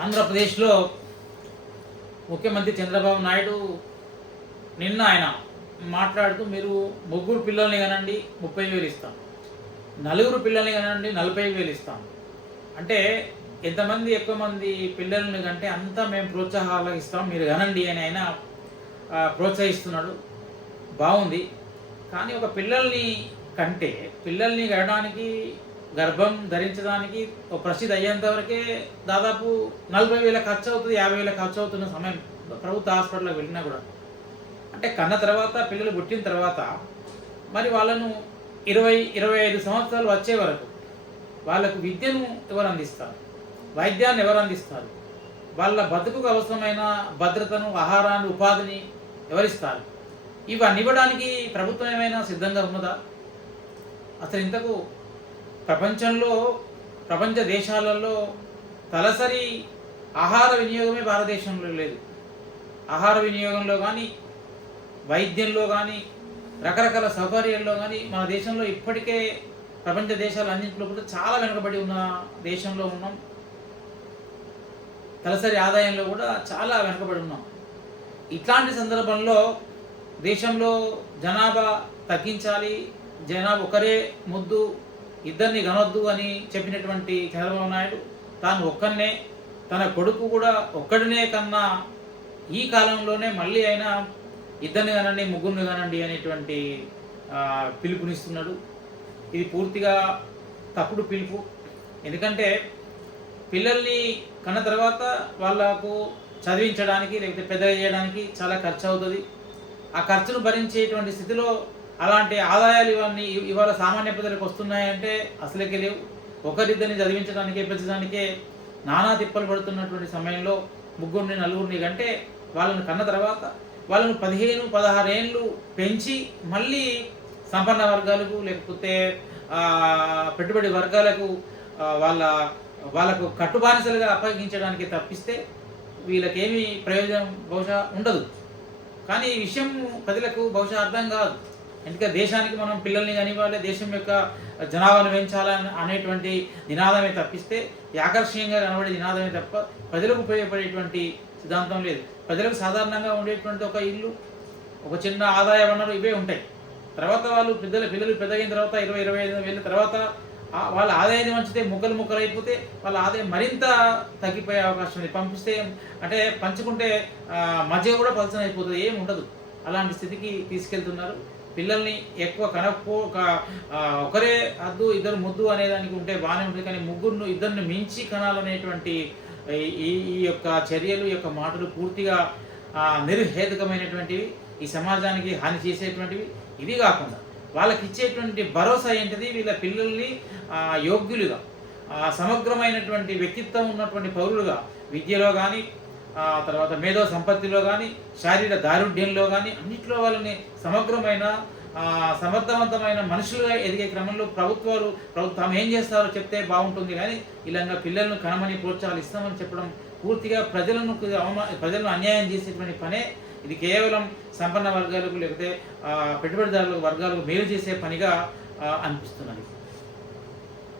ఆంధ్రప్రదేశ్లో ముఖ్యమంత్రి చంద్రబాబు నాయుడు నిన్న ఆయన మాట్లాడుతూ మీరు ముగ్గురు పిల్లల్ని కనండి 30,000 ఇస్తాం, నలుగురు పిల్లల్ని కనండి 40,000 ఇస్తాం అంటే ఎంతమంది ఎక్కువ మంది పిల్లల్ని కంటే అంతా మేము ప్రోత్సాహాలు ఇస్తాం మీరు కనండి అని ఆయన ప్రోత్సహిస్తున్నాడు. బాగుంది. కానీ ఒక పిల్లల్ని కనడానికి గర్భం ధరించడానికి ఒక ప్రసిద్ధి అయ్యేంత వరకే దాదాపు 40,000 ఖర్చు అవుతుంది, 50,000 ఖర్చు అవుతున్న సమయం ప్రభుత్వ హాస్పిటల్కి వెళ్ళినా కూడా. అంటే కన్న తర్వాత పిల్లలు పుట్టిన తర్వాత మరి వాళ్ళను 20-25 సంవత్సరాలు వచ్చే వరకు వాళ్ళకు విద్యను ఎవరు అందిస్తారు, వైద్యాన్ని ఎవరు అందిస్తారు, వాళ్ళ బతుకుకు అవసరమైన భద్రతను, ఆహారాన్ని, ఉపాధిని ఎవరిస్తారు? ఇవన్నీ ఇవ్వడానికి ప్రభుత్వం ఏమైనా సిద్ధంగా ఉన్నదా? అసలు ఇంతకు ప్రపంచ దేశాలలో తలసరి ఆహార వినియోగమే భారతదేశంలో లేదు. ఆహార వినియోగంలో కానీ, వైద్యంలో కానీ, రకరకాల సౌకర్యాల్లో కానీ మన దేశంలో ఇప్పటికే ప్రపంచ దేశాలన్నింటిలో కూడా చాలా వెనుకబడి ఉన్న దేశంలో ఉన్నాం. తలసరి ఆదాయంలో కూడా చాలా వెనుకబడి ఉన్నాం. ఇట్లాంటి సందర్భంలో దేశంలో జనాభా తగ్గించాలి, జనాభా ఒకరే ముద్దు, ఇద్దరిని కనొద్దు అని చెప్పినటువంటి చంద్రబాబు నాయుడు తాను ఒక్కనే, తన కొడుకు కూడా ఒక్కడినే కన్నా ఈ కాలంలోనే మళ్ళీ అయినా ఇద్దరిని కనండి, ముగ్గురిని కనండి అనేటువంటి పిలుపునిస్తున్నాడు. ఇది పూర్తిగా తప్పుడు పిలుపు. ఎందుకంటే పిల్లల్ని కన్న తర్వాత వాళ్ళకు చదివించడానికి లేకపోతే పెద్దగా చేయడానికి చాలా ఖర్చు అవుతుంది. ఆ ఖర్చును భరించేటువంటి స్థితిలో అలాంటి ఆదాయాలు ఇవాళ సామాన్య ప్రజలకు వస్తున్నాయంటే అసలుకే లేవు. ఒకరిద్దరిని చదివించడానికే, పెంచడానికే నానా తిప్పలు పడుతున్నటువంటి సమయంలో ముగ్గురిని, నలుగురిని కంటే వాళ్ళని కన్న తర్వాత వాళ్ళను 15-16 ఏళ్ళు పెంచి మళ్ళీ సంపన్న వర్గాలకు లేకపోతే పెట్టుబడి వర్గాలకు వాళ్ళకు కట్టుబానిసలుగా అప్పగించడానికి తప్పిస్తే వీళ్ళకేమీ ప్రయోజనం బహుశా ఉండదు. కానీ ఈ విషయం ప్రజలకు బహుశా అర్థం కాదు. ఎందుకంటే దేశానికి మనం పిల్లల్ని కనివ్వాలి, దేశం యొక్క జనాభాను పెంచాలని అనేటువంటి నినాదమే తప్పిస్తే, ఆకర్షణీయంగా కనబడే నినాదమే తప్ప ప్రజలకు ఉపయోగపడేటువంటి సిద్ధాంతం లేదు. ప్రజలకు సాధారణంగా ఉండేటువంటి ఒక ఇల్లు, ఒక చిన్న ఆదాయ వనరు ఇవే ఉంటాయి. తర్వాత వాళ్ళు పిల్లలు పెద్దగైన తర్వాత 20-25 వేల తర్వాత వాళ్ళ ఆదాయాన్ని మంచితే ముక్కలు అయిపోతే వాళ్ళ ఆదాయం మరింత తగ్గిపోయే అవకాశం ఉంది. పంపిస్తే అంటే పంచుకుంటే మధ్య కూడా పలచన అయిపోతుంది, ఏమి ఉండదు. అలాంటి స్థితికి తీసుకెళ్తున్నారు. పిల్లల్ని ఎక్కువ ఒకరే అద్దు, ఇద్దరు ముద్దు అనేదానికి ఉంటే బాగానే ఉంటుంది. కానీ ఇద్దరిని మించి కనాలనేటువంటి ఈ యొక్క చర్యలు, యొక్క మాటలు పూర్తిగా నిర్హేతుకమైనటువంటివి, ఈ సమాజానికి హాని చేసేటువంటివి. ఇవి కాకుండా వాళ్ళకి ఇచ్చేటువంటి భరోసా ఏంటిది? వీళ్ళ పిల్లల్ని యోగ్యులుగా, సమగ్రమైనటువంటి వ్యక్తిత్వం ఉన్నటువంటి పౌరులుగా విద్యలో కానీ, తర్వాత మేధో సంపత్తిలో కానీ, శారీరక దారుఢ్యంలో కానీ అన్నింటిలో వాళ్ళని సమగ్రమైన సమర్థవంతమైన మనుషులుగా ఎదిగే క్రమంలో ప్రభుత్వం ఏం చేస్తారో చెప్తే బాగుంటుంది. కానీ ఇలాగా పిల్లలను కనమని ప్రోత్సాహాలు చెప్పడం పూర్తిగా ప్రజలను అన్యాయం చేసేటువంటి పనే. ఇది కేవలం సంపన్న వర్గాలకు లేకపోతే పెట్టుబడిదారుల వర్గాలకు మేలు చేసే పనిగా అనిపిస్తున్నది.